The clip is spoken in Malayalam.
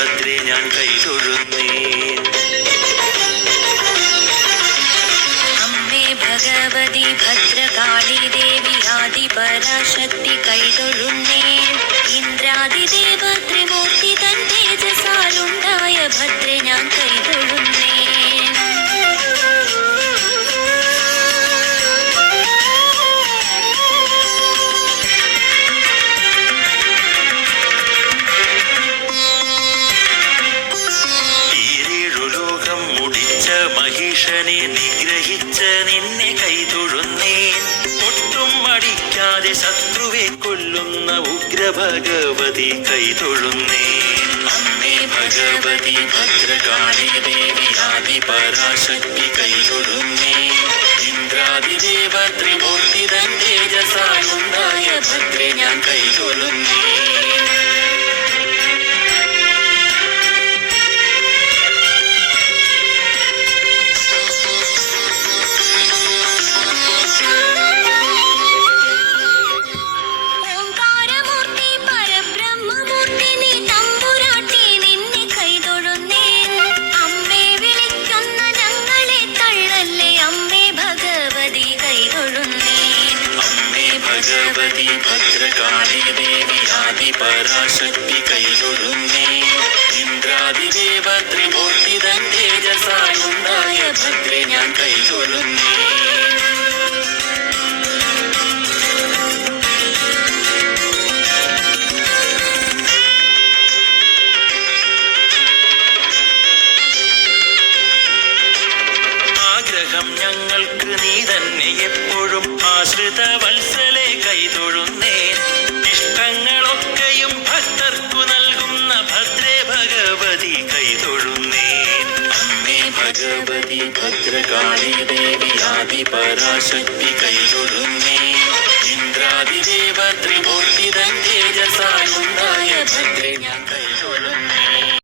ഭദ്രേ ഞാൻ കൈതൊഴുന്നേ. അമ്മേ ഭഗവതി ഭദ്രകാളി ദേവി ആദിപരാശക്തി കൈതൊഴുന്നേ. ഇന്ദ്രാദിദേവ ത്രിമൂർത്തി തൻ തേജസാലുണ്ടായ ഭദ്രേ ഞാൻ കൈതൊഴുന്നേ. മഹിഷനെ നിഗ്രഹിച്ച നിന്നെ കൈതൊഴുന്നേ. ഒട്ടും മടിക്കാതെ ശത്രുവെ കൊല്ലുന്ന ഉഗ്രഭഗവതി കൈതൊഴുന്നേ. അമ്മേ ഭഗവതി ഭദ്രകാളി ദേവി ആദിപരാശക്തി കൈതൊഴുന്നേ. ഇന്ദ്രാദിദേവ ത്രിമൂർത്തി തൻ തേജസാലുണ്ടായ ഭദ്രേ ഞാൻ കൈതൊഴുന്നേ. ഭഗവതി ഭദ്രകാളി ദേവി ആദിപരാശക്തി കൈതൊഴുന്നേ. ഇന്ദ്രാദിദേവ ത്രിമൂർത്തി തൻ തേജസാലുണ്ടായ ഭദ്രേ ഞാൻ കൈതൊഴുന്നേ. ആഗ്രഹം ഞങ്ങൾക്ക് നീ തന്നെ എപ്പോഴും ആശ്രിത വത്സലെ കൈതൊഴുന്നേ. ഇഷ്ടങ്ങളൊക്കെയും ഭക്തർക്കു നൽകുന്ന ഭദ്രേ ഭഗവതി കൈതൊഴുന്നേ. അമ്മേ ഭഗവതി ഭദ്രകാളി ദേവി ആദിപരാശക്തി കൈതൊഴുന്നേ. ഇന്ദ്രാദിദേവ ത്രിമൂർത്തി തൻ തേജസാലുണ്ടായ ഭദ്രേ ഞാൻ കൈതൊഴുന്നേ.